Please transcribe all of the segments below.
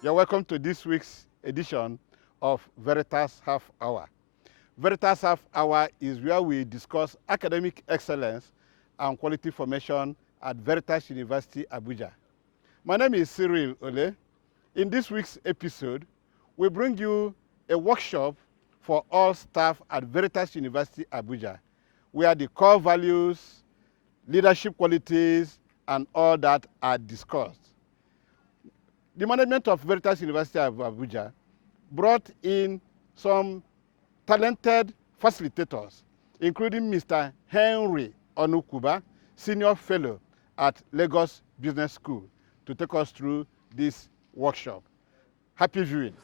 You're welcome to this week's edition of VERITAS Half Hour. VERITAS Half Hour is where we discuss academic excellence and quality formation at VERITAS University, Abuja. My name is Cyril Ole. In this week's episode, we bring you a workshop for all staff at VERITAS University, Abuja, where the core values, leadership qualities, and all that are discussed. The management of VERITAS University of Abuja brought in some talented facilitators, including Mr. Henry Onukuba, Senior Fellow at Lagos Business School, to take us through this workshop. Happy viewing.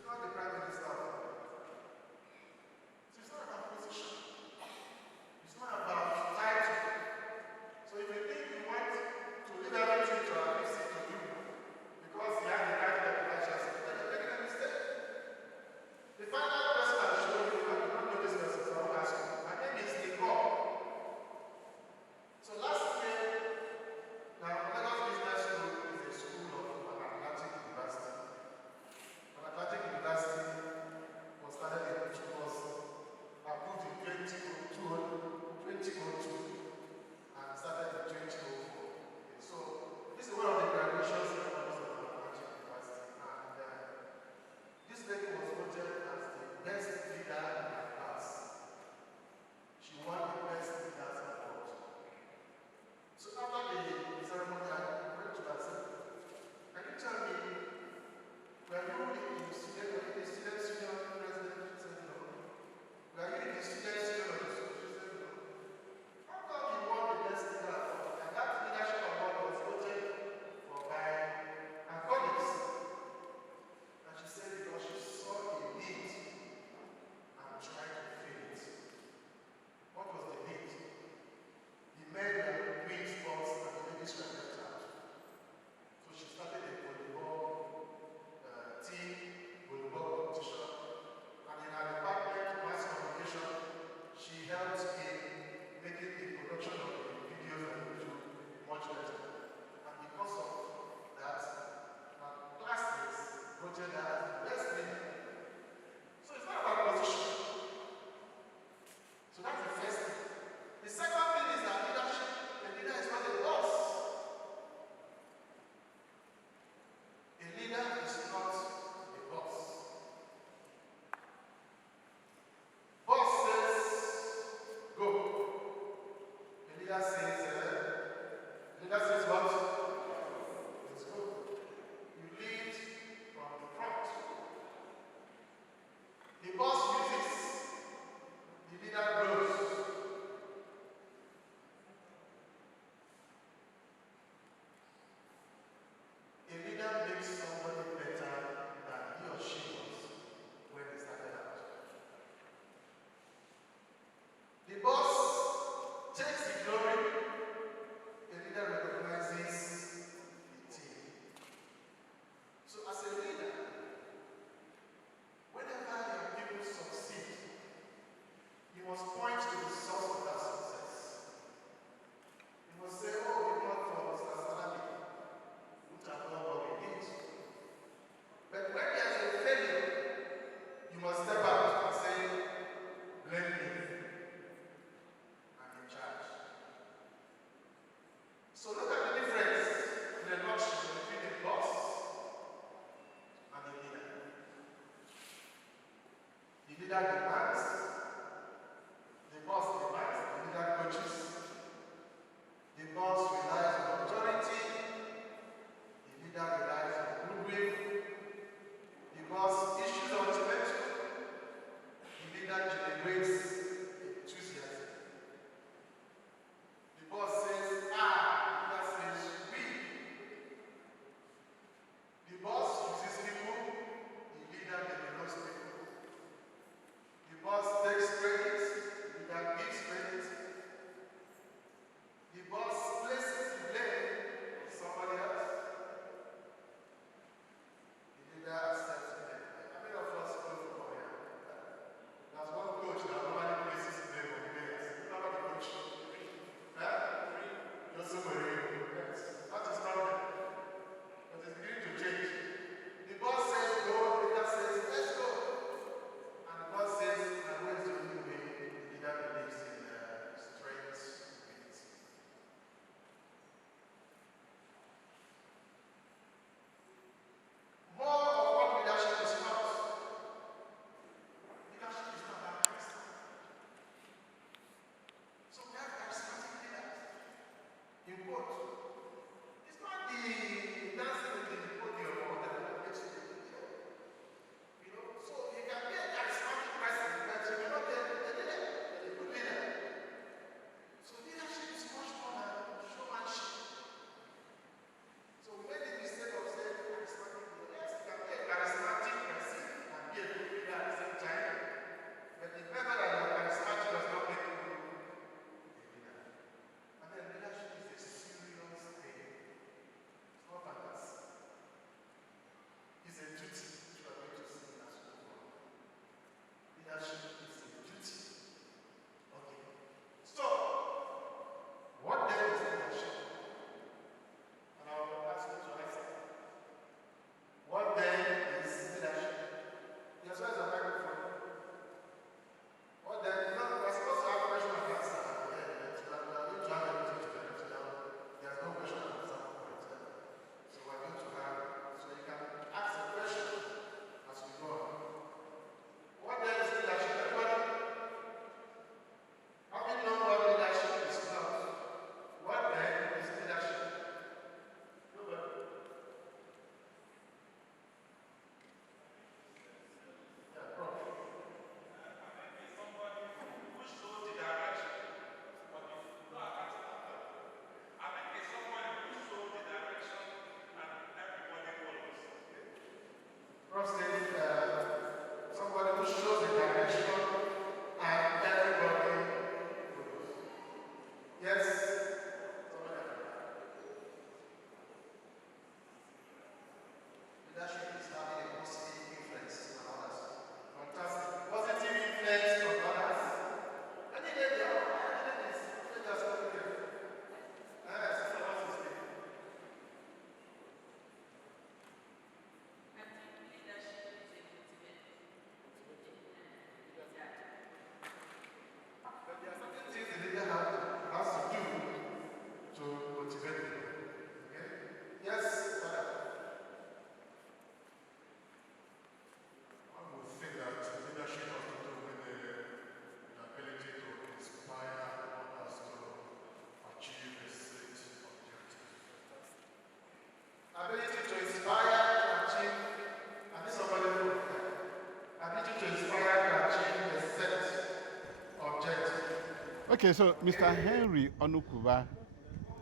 Okay, so Mr. Henry Onukuba,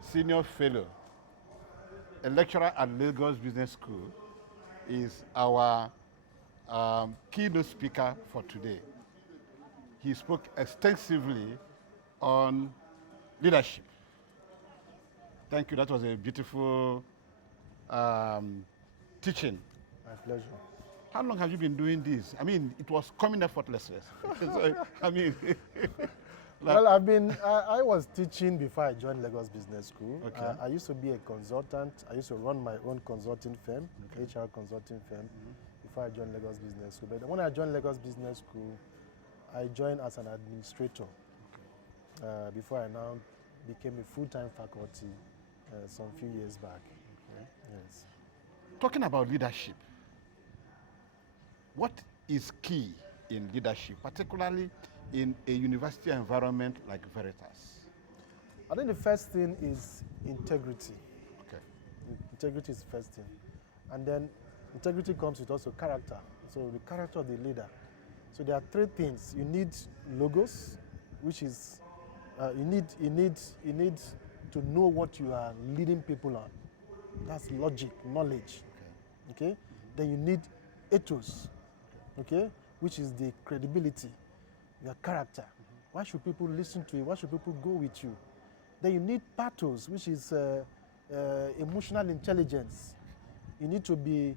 Senior Fellow, a lecturer at Lagos Business School, is our keynote speaker for today. He spoke extensively on leadership. Thank you. That was a beautiful teaching. My pleasure. How long have you been doing this? I mean, it was coming effortlessly. So, I mean, Well, I was teaching before I joined Lagos Business School. Okay. I used to be a consultant. I used to run my own consulting firm, HR consulting firm, before I joined Lagos Business School. But when I joined Lagos Business School, I joined as an administrator before I now became a full-time faculty some few years back. Okay. Yes. Talking about leadership, what is key in leadership, particularly in a university environment like Veritas? I think the first thing is integrity. Okay. Integrity is the first thing. And then integrity comes with also character. So the character of the leader. So there are three things. You need logos, which is you need to know what you are leading people on. That's logic, knowledge. Okay? Then you need ethos, okay, which is the credibility, your character. Why should people listen to you? Why should people go with you? Then you need pathos, which is emotional intelligence. You need to be,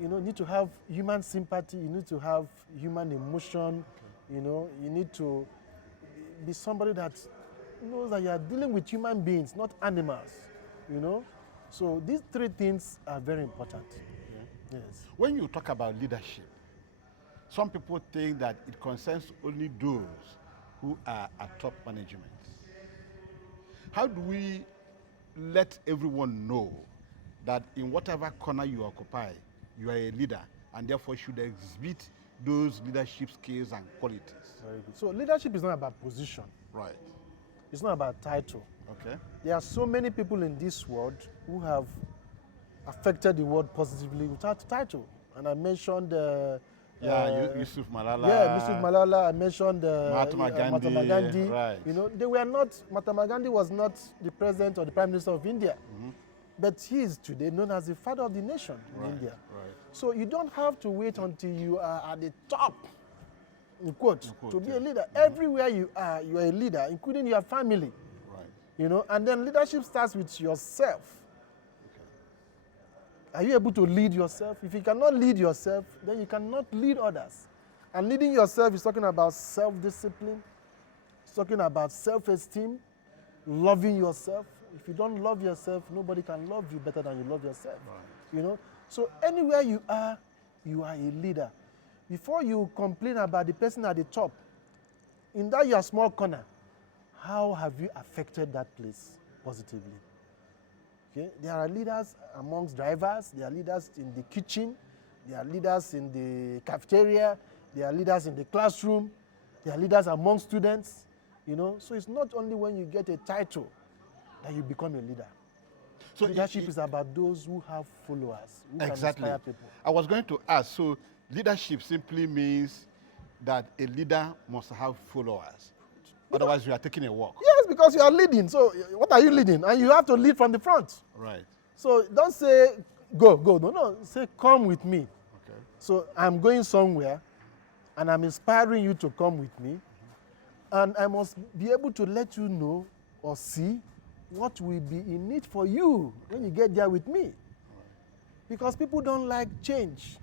need to have human sympathy. You need to have human emotion. You need to be somebody that knows that you are dealing with human beings, not animals. So these three things are very important. Yes. When you talk about leadership, some people think that it concerns only those who are at top management. How do we let everyone know that in whatever corner you occupy, you are a leader and therefore should exhibit those leadership skills and qualities? Very good. So leadership is not about position. Right. It's not about title. Okay. There are so many people in this world who have affected the world positively without title. And I mentioned Yusuf Malala. Yeah, Yusuf Malala. I mentioned Mahatma Gandhi. Right. They were not. Mahatma Gandhi was not the president or the prime minister of India, but he is today known as the father of the nation in India. Right. So you don't have to wait until you are at the top, in quote, to be a leader. Everywhere you are a leader, including your family. Right. And then leadership starts with yourself. Are you able to lead yourself? If you cannot lead yourself, then you cannot lead others. And leading yourself is talking about self-discipline. It's talking about self-esteem, loving yourself. If you don't love yourself, nobody can love you better than you love yourself. Right. So anywhere you are a leader. Before you complain about the person at the top, in that your small corner, how have you affected that place positively? Okay? There are leaders amongst drivers, there are leaders in the kitchen, there are leaders in the cafeteria, there are leaders in the classroom, there are leaders among students. So it's not only when you get a title that you become a leader. So leadership is about those who have followers, who can inspire people. I was going to ask, so leadership simply means that a leader must have followers. Otherwise, you are taking a walk. Yes, because you are leading. So what are you leading? And you have to lead from the front. Right. So don't say, go. No. Say, come with me. Okay. So I'm going somewhere, and I'm inspiring you to come with me. And I must be able to let you know or see what will be in need for you when you get there with me. Because people don't like change.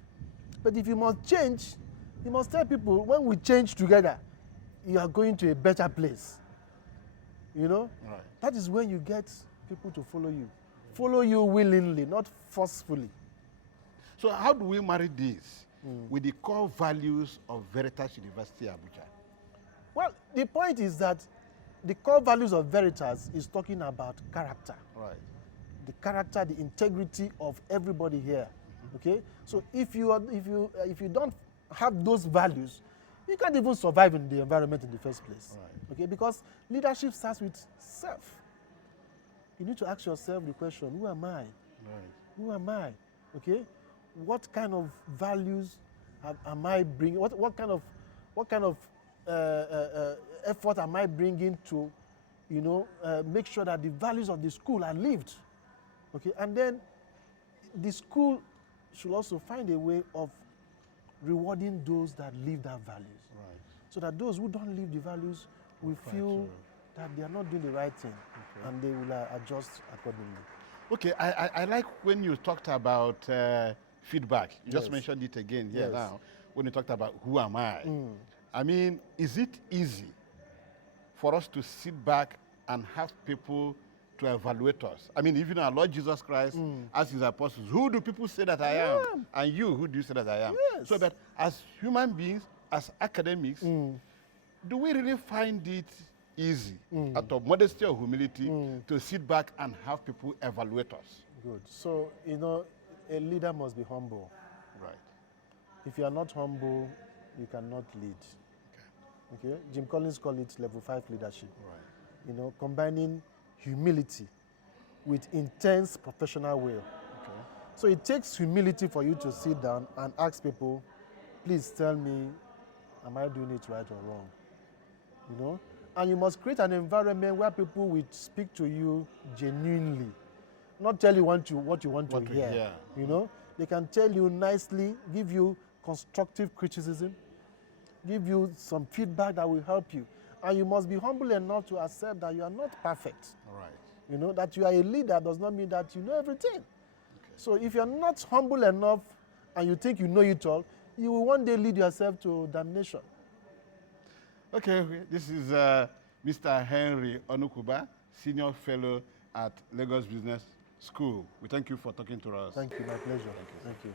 But if you must change, you must tell people, when we change together, you are going to a better place. Right. That is when you get people to follow you. Follow you willingly, not forcefully. So how do we marry this with the core values of Veritas University, Abuja? Well, the point is that the core values of Veritas is talking about character. Right. The character, the integrity of everybody here. Okay? So if you don't have those values, you can't even survive in the environment in the first place. Right. Okay? Because leadership starts with self. You need to ask yourself the question, who am I? Right. Who am I? Okay? What kind of values am I bringing? What kind of effort am I bringing to, make sure that the values of the school are lived? Okay, and then the school should also find a way of rewarding those that live that values. Right. So that those who don't live the values will feel that they are not doing the right thing, and they will adjust accordingly. Okay, I like when you talked about feedback. You just Yes. mentioned it again here Yes. now, when you talked about who am I? I mean, is it easy for us to sit back and have people to evaluate us? I mean, even our Lord Jesus Christ asked his apostles, who do people say that I am? And you, who do you say that I am? Yes. So, but as human beings, as academics, do we really find it easy, out of modesty or humility, to sit back and have people evaluate us? Good. So, a leader must be humble. Right. If you are not humble, you cannot lead. Okay? Jim Collins called it level 5 leadership. Right. Combining humility with intense professional will. Okay. So it takes humility for you to sit down and ask people, please tell me, am I doing it right or wrong? And you must create an environment where people will speak to you genuinely, not tell you what you want to hear. They can tell you nicely, give you constructive criticism, give you some feedback that will help you. And you must be humble enough to accept that you are not perfect. Right. That you are a leader does not mean that you know everything. So if you're not humble enough and you think you know it all, you will one day lead yourself to damnation. Okay, this is Mr. Henry Onukuba, Senior Fellow at Lagos Business School. We thank you for talking to us. Thank you, my pleasure. Thank you.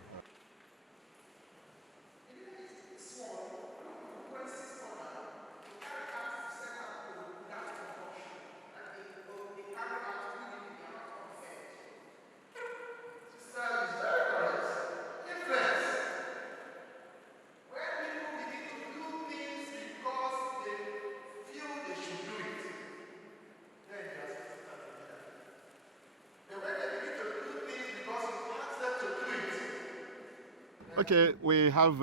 Okay, we have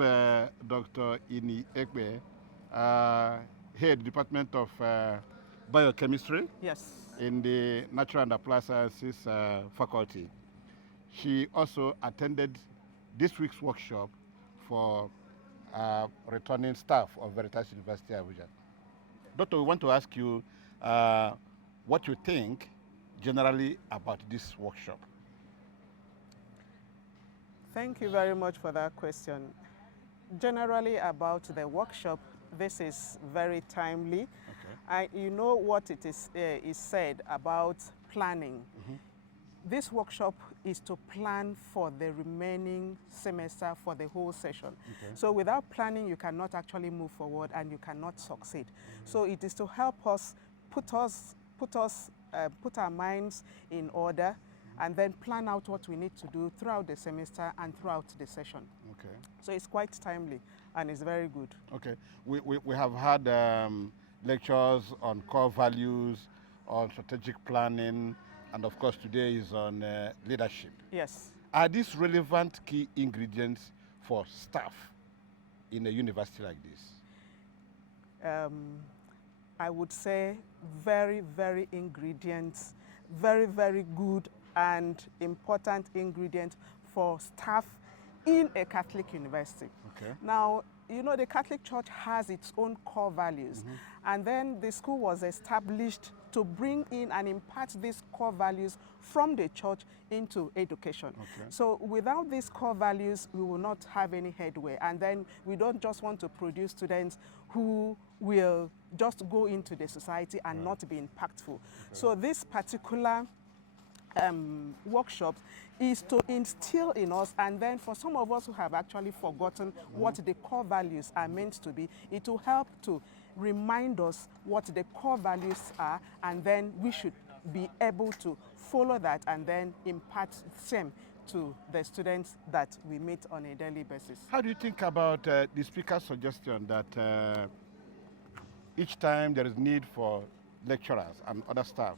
Dr. Ini Ekbe, head Department of Biochemistry. Yes. In the Natural and Applied Sciences faculty. She also attended this week's workshop for returning staff of Veritas University Abuja. Doctor, we want to ask you what you think generally about this workshop. Thank you very much for that question. Generally about the workshop, this is very timely. Okay. You know what it is said about planning. This workshop is to plan for the remaining semester, for the whole session. Okay. So without planning, you cannot actually move forward and you cannot succeed. So it is to help us put our minds in order and then plan out what we need to do throughout the semester and throughout the session. Okay. So it's quite timely and it's very good. Okay. We have had lectures on core values, on strategic planning, and of course today is on leadership. Yes. Are these relevant key ingredients for staff in a university like this? I would say very, very ingredients, very, very good and important ingredient for staff in a Catholic university. Okay. Now, the Catholic Church has its own core values, and then the school was established to bring in and impart these core values from the church into education. Okay. So without these core values, we will not have any headway, and then we don't just want to produce students who will just go into the society and not be impactful. Okay. So this particular workshop is to instill in us, and then for some of us who have actually forgotten what the core values are meant to be, it will help to remind us what the core values are, and then we should be able to follow that and then impart same to the students that we meet on a daily basis. How do you think about the speaker's suggestion that each time there is need for lecturers and other staff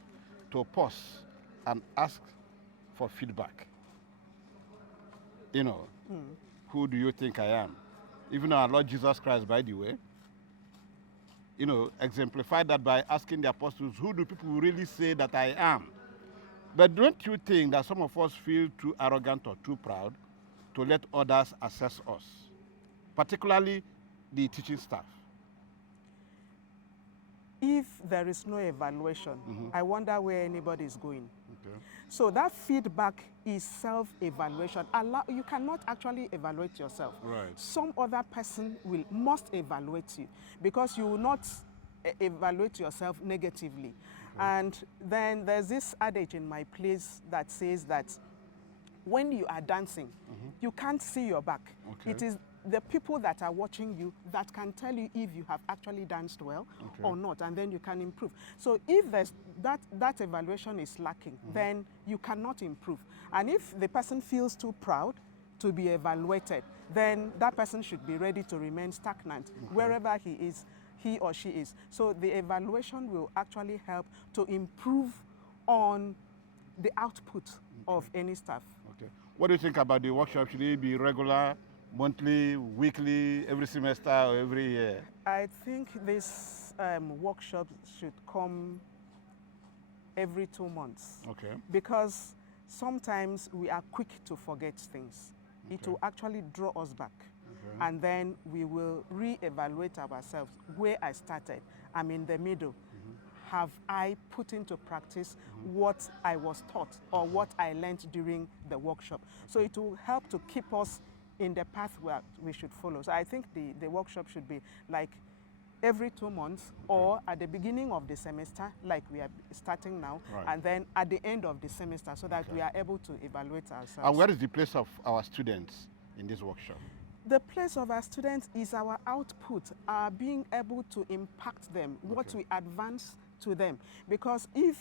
to pause and ask for feedback? Who do you think I am? Even our Lord Jesus Christ, by the way, exemplified that by asking the apostles, who do people really say that I am? But don't you think that some of us feel too arrogant or too proud to let others assess us, particularly the teaching staff? If there is no evaluation, I wonder where anybody is going. Okay. So that feedback is self-evaluation. You cannot actually evaluate yourself. Right. Some other person must evaluate you, because you will not evaluate yourself negatively. Okay. And then there's this adage in my place that says that when you are dancing, you can't see your back. Okay. It is the people that are watching you that can tell you if you have actually danced well or not, and then you can improve. So if there's that evaluation is lacking, then you cannot improve. And if the person feels too proud to be evaluated, then that person should be ready to remain stagnant wherever he or she is. So the evaluation will actually help to improve on the output of any staff. Okay. What do you think about the workshop? Should it be regular, monthly, weekly, every semester, or every year? I think this workshop should come every 2 months. Okay. Because sometimes we are quick to forget things. Okay. It will actually draw us back. Okay. And then we will re-evaluate ourselves. Where I started, I'm in the middle. Have I put into practice what I was taught or what I learned during the workshop? So it will help to keep us in the path where we should follow. So I think the workshop should be like every 2 months, or at the beginning of the semester, like we are starting now, and then at the end of the semester, so that we are able to evaluate ourselves. And where is the place of our students in this workshop? The place of our students is our output, our being able to impact them, what we advance to them. Because if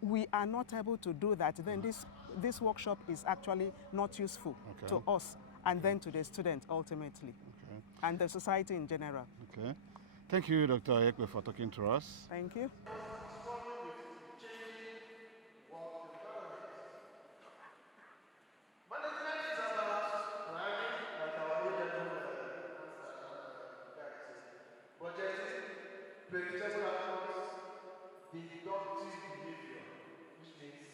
we are not able to do that, then this workshop is actually not useful to us, and then to the students ultimately, and the society in general. Okay. Thank you, Dr. Ekwe, for talking to us. Thank you. Deductive behavior, which means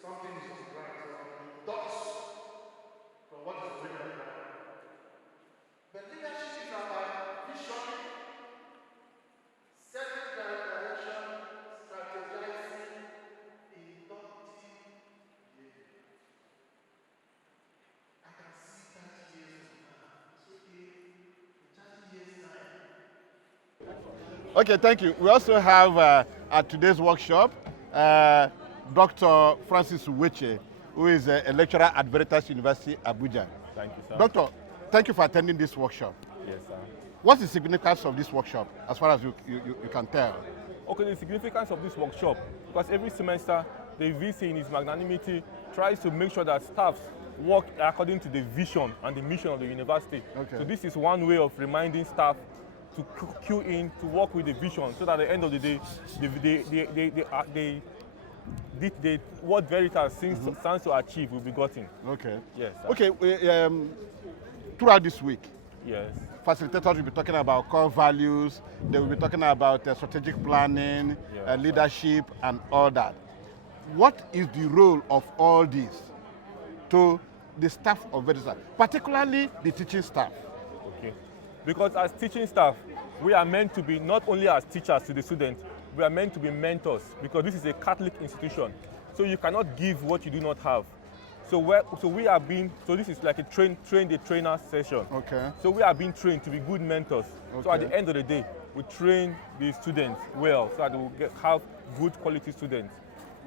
something is on the ground, so I deduct from what is already on the ground. But leadership is about vision, setting direction, strategizing, inductive behavior. I can see 30 years from now. It's okay. In 30 years' time. Okay, thank you. We also have at today's workshop Dr. Francis Uweche, who is a lecturer at VERITAS University, Abuja. Thank you, sir. Doctor, thank you for attending this workshop. Yes, sir. What's the significance of this workshop, as far as you can tell? Okay, the significance of this workshop, because every semester the VC in his magnanimity tries to make sure that staffs work according to the vision and the mission of the university. Okay. So this is one way of reminding staff to cue in, to work with the vision, so that at the end of the day, what Veritas stands to achieve will be gotten. Okay. Yes. Sir. Okay. Throughout this week, yes, facilitators will be talking about core values. They will be talking about strategic planning, leadership, and all that. What is the role of all this to the staff of Veritas, particularly the teaching staff? Okay. Because as teaching staff, we are meant to be not only as teachers to the students, we are meant to be mentors, because this is a Catholic institution. So you cannot give what you do not have. So this is like a train the trainer session. Okay. So we are being trained to be good mentors. Okay. So at the end of the day, we train the students well, so that we will have good quality students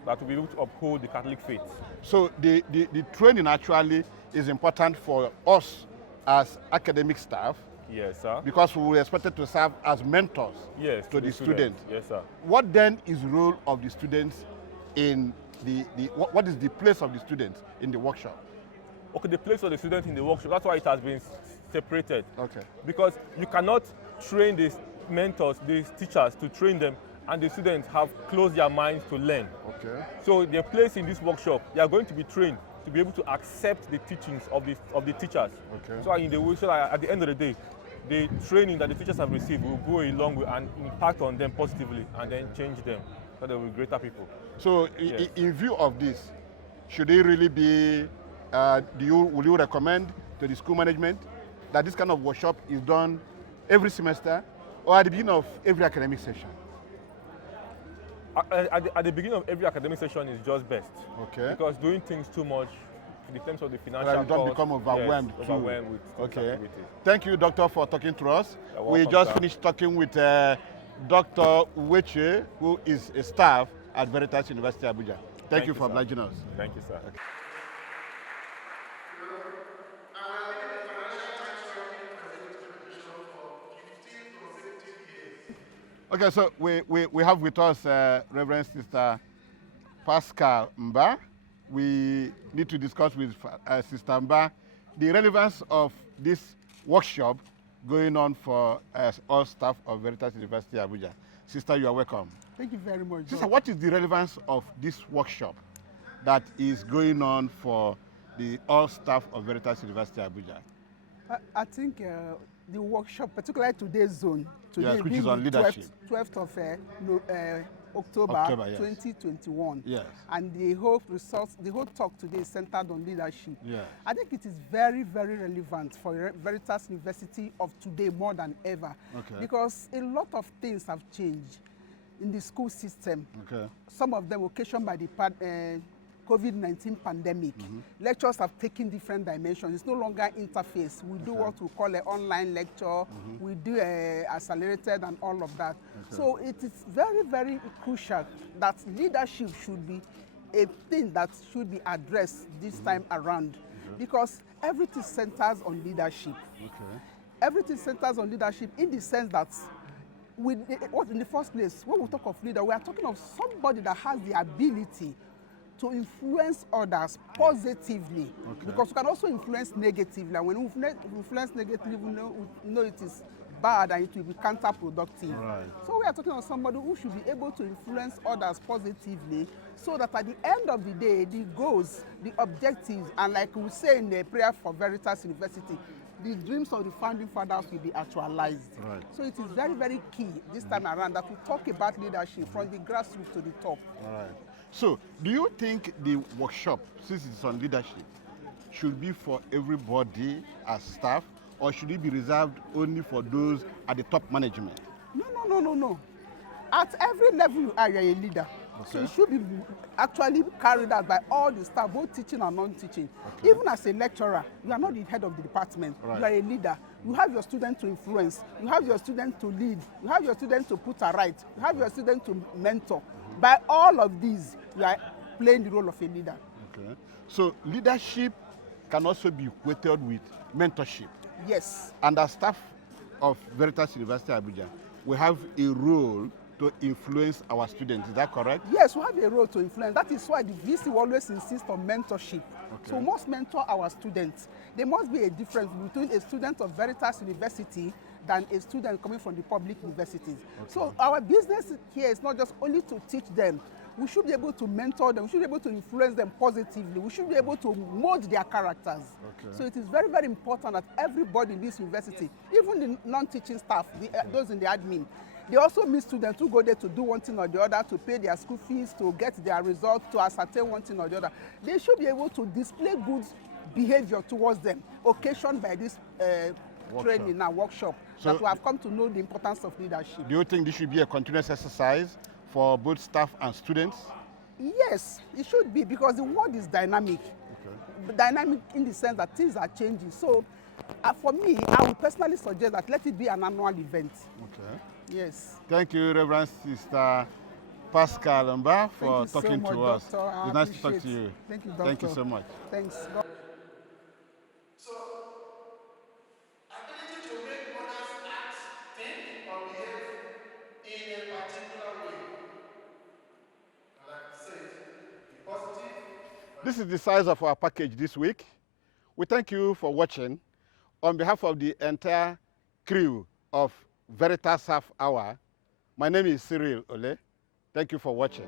that will be able to uphold the Catholic faith. So the training actually is important for us as academic staff. Yes, sir. Because we were expected to serve as mentors to the students. Yes, sir. What then is the role of the students in what is the place of the students in the workshop? Okay, the place of the students in the workshop, that's why it has been separated. Okay. Because you cannot train the mentors, the teachers to train them, and the students have closed their minds to learn. Okay. So their place in this workshop, they are going to be trained to be able to accept the teachings of the teachers. Okay. So in the way, so at the end of the day, the training that the teachers have received will go a long way and impact on them positively and then change them so they will be greater people. So Yes. in view of this, should it really be, will you recommend to the school management that this kind of workshop is done every semester or at the beginning of every academic session? At the beginning of every academic session is just best. Okay. Because doing things too much in terms of the financial That you don't cost, become overwhelmed. yes, too. overwhelmed with Okay. activities. Thank you, Doctor, for talking to us. You're We welcome, just sir. finished talking with Dr. Uweche, who is a staff at Veritas University, Abuja. Thank you for sir. obliging us. Thank you, sir. Okay, so we have with us Reverend Sister Pascal Mba. We need to discuss with Sister Mba the relevance of this workshop going on for all staff of Veritas University, Abuja. Sister, you are welcome. Thank you very much. Sister, what is the relevance of this workshop that is going on for the all staff of Veritas University, Abuja? I think the workshop, particularly today's zone, today Yes, which being is on the leadership. 12th of October, October, yes. 2021. Yes. And the whole talk today is centered on leadership. Yes. I think it is very, very relevant for Veritas University of today more than ever. Okay. Because a lot of things have changed in the school system. Okay. Some of them occasioned by the COVID-19 pandemic. Lectures have taken different dimensions. It's no longer interface. We do what we call an online lecture. We do accelerated and all of that. So it is very, very crucial that leadership should be a thing that should be addressed this time around, because everything centers on leadership. Okay. Everything centers on leadership in the sense that in the first place, when we talk of leader, we are talking of somebody that has the ability to influence others positively. Okay. Because we can also influence negatively. And when we influence negatively, we know it is bad and it will be counterproductive. Right. So we are talking of somebody who should be able to influence others positively, so that at the end of the day, the goals, the objectives, and like we say in the prayer for Veritas University, the dreams of the founding fathers will be actualized. Right. So it is very, very key this time around that we talk about leadership from the grassroots to the top. All right. So, do you think the workshop, since it's on leadership, should be for everybody as staff, or should it be reserved only for those at the top management? No. At every level you are a leader. So it should be actually carried out by all the staff, both teaching and non-teaching. Okay. Even as a lecturer, you are not the head of the department. Right. You are a leader. You have your students to influence. You have your students to lead. You have your students to put right. You have your students to mentor. By all of these, you are playing the role of a leader. Okay. So, leadership can also be equated with mentorship. Yes. And as staff of Veritas University, Abuja, we have a role to influence our students. Is that correct? Yes, we have a role to influence. That is why the VC always insists on mentorship. Okay. So we must mentor our students. There must be a difference between a student of Veritas University than a student coming from the public universities. Okay. So our business here is not just only to teach them. We should be able to mentor them. We should be able to influence them positively. We should be able to mold their characters. Okay. So it is very, very important that everybody in this university, even the non-teaching staff, those in the admin, they also meet students who go there to do one thing or the other, to pay their school fees, to get their results, to ascertain one thing or the other. They should be able to display good behavior towards them, occasioned by this training and workshop, so that we have come to know the importance of leadership. Do you think this should be a continuous exercise for both staff and students? Yes, it should be, because the world is dynamic. Okay. Dynamic in the sense that things are changing. So for me, I would personally suggest that let it be an annual event. Okay. Yes. Thank you, Reverend Sister Pascal Mba, for talking so much, to us. Doctor. It's nice to talk to you. Thank you, Doctor. Thank you so much. Thanks. So, ability to make others act, think, or behave in a particular way. Like I said, be positive. This is the size of our package this week. We thank you for watching. On behalf of the entire crew of Veritas Half Hour, my name is Cyril Ole. Thank you for watching.